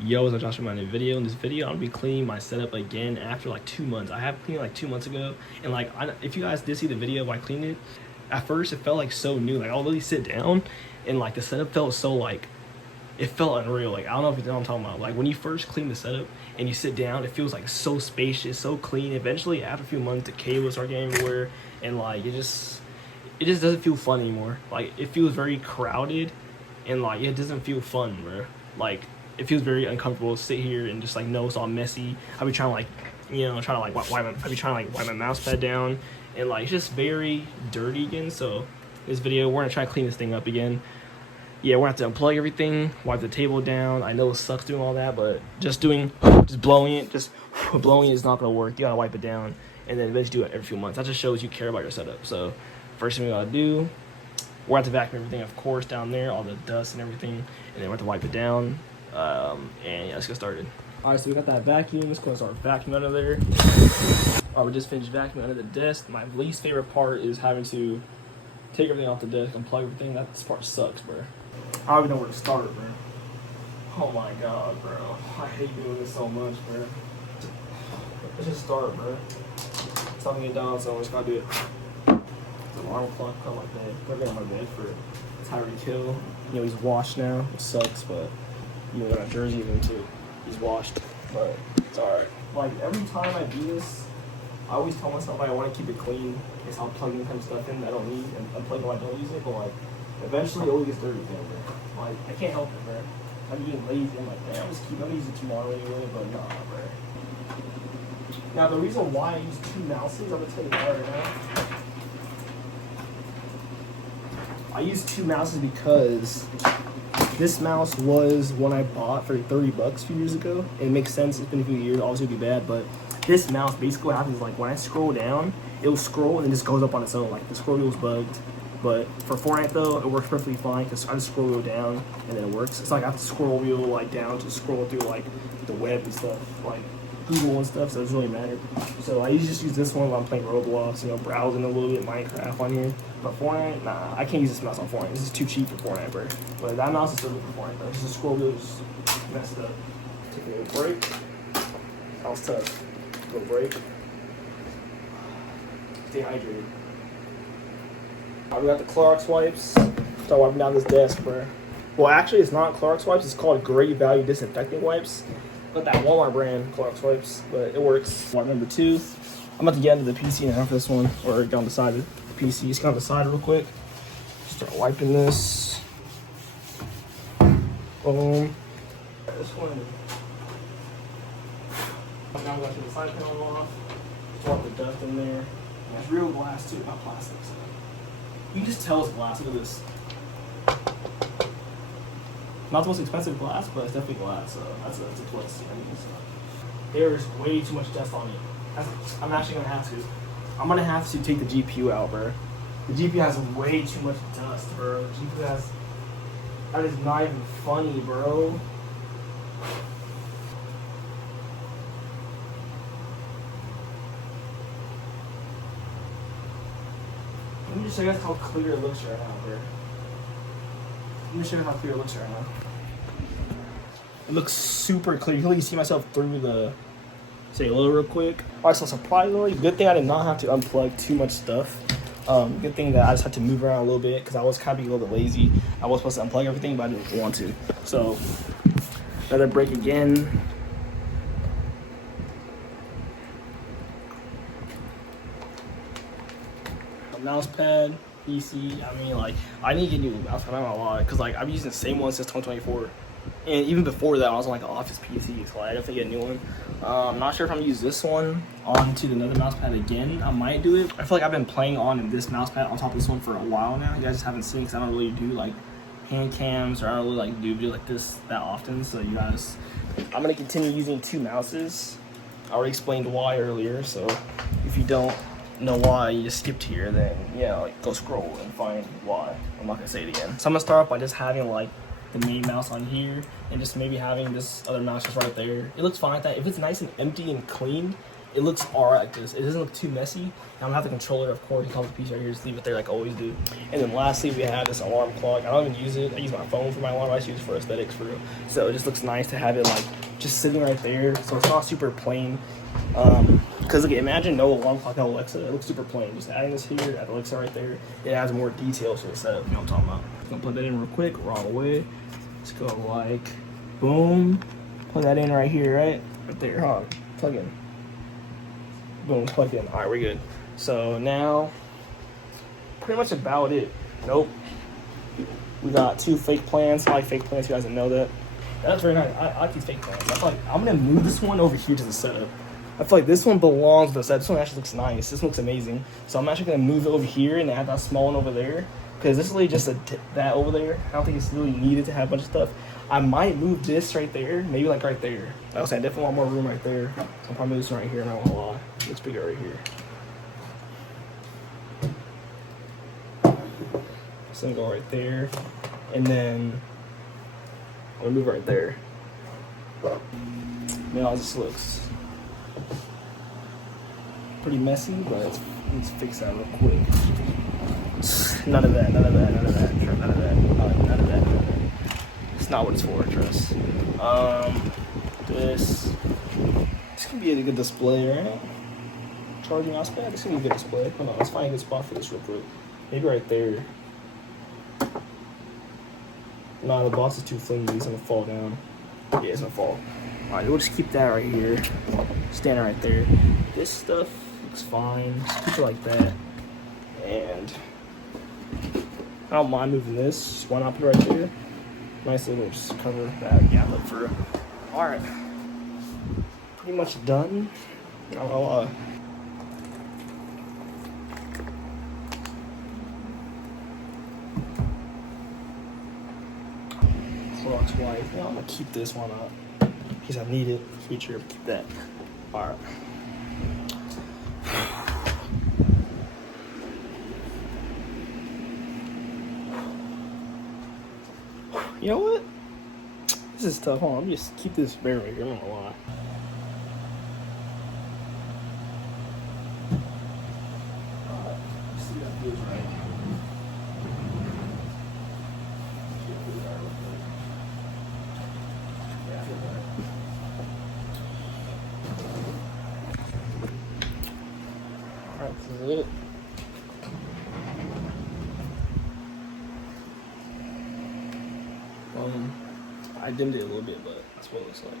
Yo, what's up, Josh? My new video. In this video, I'm gonna be cleaning my setup again after like 2 months. I have cleaned like 2 months ago, and like if you guys did see the video of I cleaned it, at first it felt like so new. Like I'll really sit down, and like the setup felt so like it felt unreal. Like I don't know if you know what I'm talking about. Like when you first clean the setup and you sit down, it feels like so spacious, so clean. Eventually, after a few months, the cables start getting everywhere, and like it just doesn't feel fun anymore. Like it feels very crowded, and like it doesn't feel fun, bro. Like it feels very uncomfortable to sit here and just like know it's all messy. I'll be trying to like, I'll be trying to like wipe my mouse pad down, and like it's just very dirty again. So this video, we're gonna try to clean this thing up again. Yeah, we're gonna have to unplug everything, wipe the table down. I know it sucks doing all that, but just blowing it is not gonna work. You gotta wipe it down, and then eventually do it every few months. That just shows you care about your setup. So first thing we gotta do, we're gonna have to vacuum everything, of course, down there, all the dust and everything, and then we're gonna have to wipe it down. And yeah, let's get started. All right, so we got that vacuum. Let's go start vacuuming under there. All right, we just finished vacuuming under the desk. My least favorite part is having to take everything off the desk and plug everything. This part sucks, bro. I don't even know where to start, bro. Oh my god, bro. I hate doing this so much, bro. Let's just start, bro. Something get down, so I just gotta do it. The alarm clock come like that. We're going on my bed for Tyreek Hill. You know, he's washed now. It sucks, but you know, got jersey in too. He's washed, but it's alright. Like every time I do this, I always tell myself like I want to keep it clean. It's I'll plug in kind of stuff in that I don't need and unplug when I don't use it. But like eventually it always gets dirty again, bro. Like I can't help it, bro. I'm being lazy. I'm like, man, I'm gonna use it tomorrow anyway. But nah, bro. Now the reason why I use 2 mouses, I'm gonna tell you why right now. I use 2 mouses because this mouse was one I bought for $30 a few years ago. It makes sense. It's been a few years. Obviously, it'd be bad, but this mouse basically what happens is like when I scroll down, it'll scroll and then just goes up on its own. Like the scroll wheel's bugged. But for Fortnite though, it works perfectly fine because I just scroll wheel down and then it works. It's like I have to scroll wheel like down to scroll through like the web and stuff, like Google and stuff. So it doesn't really matter. So I usually just use this one when I'm playing Roblox, you know, browsing a little bit Minecraft on here. But Fortnite, nah, I can't use this mouse on Fortnite. This is too cheap for Fortnite, bro. But that mouse is still good for Fortnite, though. Just the scroll wheel is messed up. Taking a break. That was tough. Go break. Stay hydrated. Alright, we got the Clorox wipes. Start wiping down this desk, bro. Well, actually, it's not Clorox wipes. It's called Great Value Disinfecting Wipes. But that Walmart brand Clorox wipes, but it works. Wipe number 2. I'm about to get into the PC now for this one, or get on the side of the PC. Just get on the side real quick. Start wiping this. Boom. This one. Now I'm going to the side panel off. Wipe the dust in there. And it's real glass too, not plastic. So you can just tell it's glass. Look at this. Not the most expensive glass, but it's definitely glass. So that's a plus. I mean, so. There's way too much dust on it. I'm actually gonna have to. I'm gonna have to take the GPU out, bro. The GPU has way too much dust, bro. The GPU has. That is not even funny, bro. Let me just show you guys how clear it looks right now, bro. Let me show you how clear it looks right now. It looks super clear. You can really see myself through the. Say hello real quick. Alright, so surprisingly, good thing I did not have to unplug too much stuff. Good thing that I just had to move around a little bit because I was kind of being a little bit lazy. I was supposed to unplug everything, but I didn't want to. So, another break again. A mouse pad, PC. I mean, like, I need to get a new mouse pad. I'm not gonna lie, because like I've been using the same one since 2024. And even before that, I was on like an office PC, so I definitely get a new one. I'm not sure if I'm gonna use this one onto another mouse pad again. I might do it. I feel like I've been playing on this mouse pad on top of this one for a while now. You guys just haven't seen because I don't really do like hand cams, or I don't really like do video like this that often. So you guys, I'm gonna continue using 2 mouses. I already explained why earlier, so if you don't know why you just skipped here, then yeah, like go scroll and find why. I'm not gonna say it again. So I'm gonna start off by just having like the main mouse on here and just maybe having this other mouse just right there. It looks fine like that. If it's nice and empty and clean, it looks alright like this. It doesn't look too messy. And I'm gonna have the controller, of course, and comes the piece right here. Just leave it there like I always do. And then lastly, we have this alarm clock. I don't even use it. I use my phone for my alarm. I just use it for aesthetics for real. So it just looks nice to have it like just sitting right there. So it's not super plain. Because look, imagine no alarm clock, no Alexa. It looks super plain. Just adding this here, add Alexa right there. It adds more details to the setup. You know what I'm talking about? I'm gonna plug that in real quick. Wrong way. Let's go like boom. Plug that in right here, right there. Huh? Plug in. Boom. Plug in. All right, we're good. So now, pretty much about it. Nope. We got 2 fake plants. I like fake plants. You guys didn't know that. That's very nice. I like these fake plants. I feel like I'm gonna move this one over here to the setup. I feel like this one belongs to the setup. This one actually looks nice. This looks amazing. So I'm actually gonna move it over here and add that small one over there. Because this is really just that over there. I don't think it's really needed to have a bunch of stuff. I might move this right there. Maybe like right there. I was saying I definitely want more room right there. So I'll probably move this one right here. I'm not gonna lie. It looks bigger right here. So I'm gonna go right there. And then I'm gonna move right there. Now this looks pretty messy, but let's fix that real quick. None of that, none of that, none of that, none of that, none of that. It's not what it's for, trust. This can be a good display, right? Charging aspect, this can be a good display. Hold on, let's find a good spot for this real quick. Maybe right there. Nah, the box is too flimsy, it's gonna fall down. Yeah, it's gonna fall. Alright, we'll just keep that right here. Standing right there. This stuff looks fine. Just keep it like that. And I don't mind moving this. Just why not put it right there? Nice little just cover that. Yeah, look for it. Alright. Pretty much done. Clocks white. Yeah, I'm gonna keep this one up. In case I need it. Future, keep that. Alright. You know what? This is tough. Hold on, let me just keep this bare right here. I don't know why. Alright, let's see that feels right. Yeah, I feel right. Alright, this is it. I dimmed it a little bit, but that's what it looks like.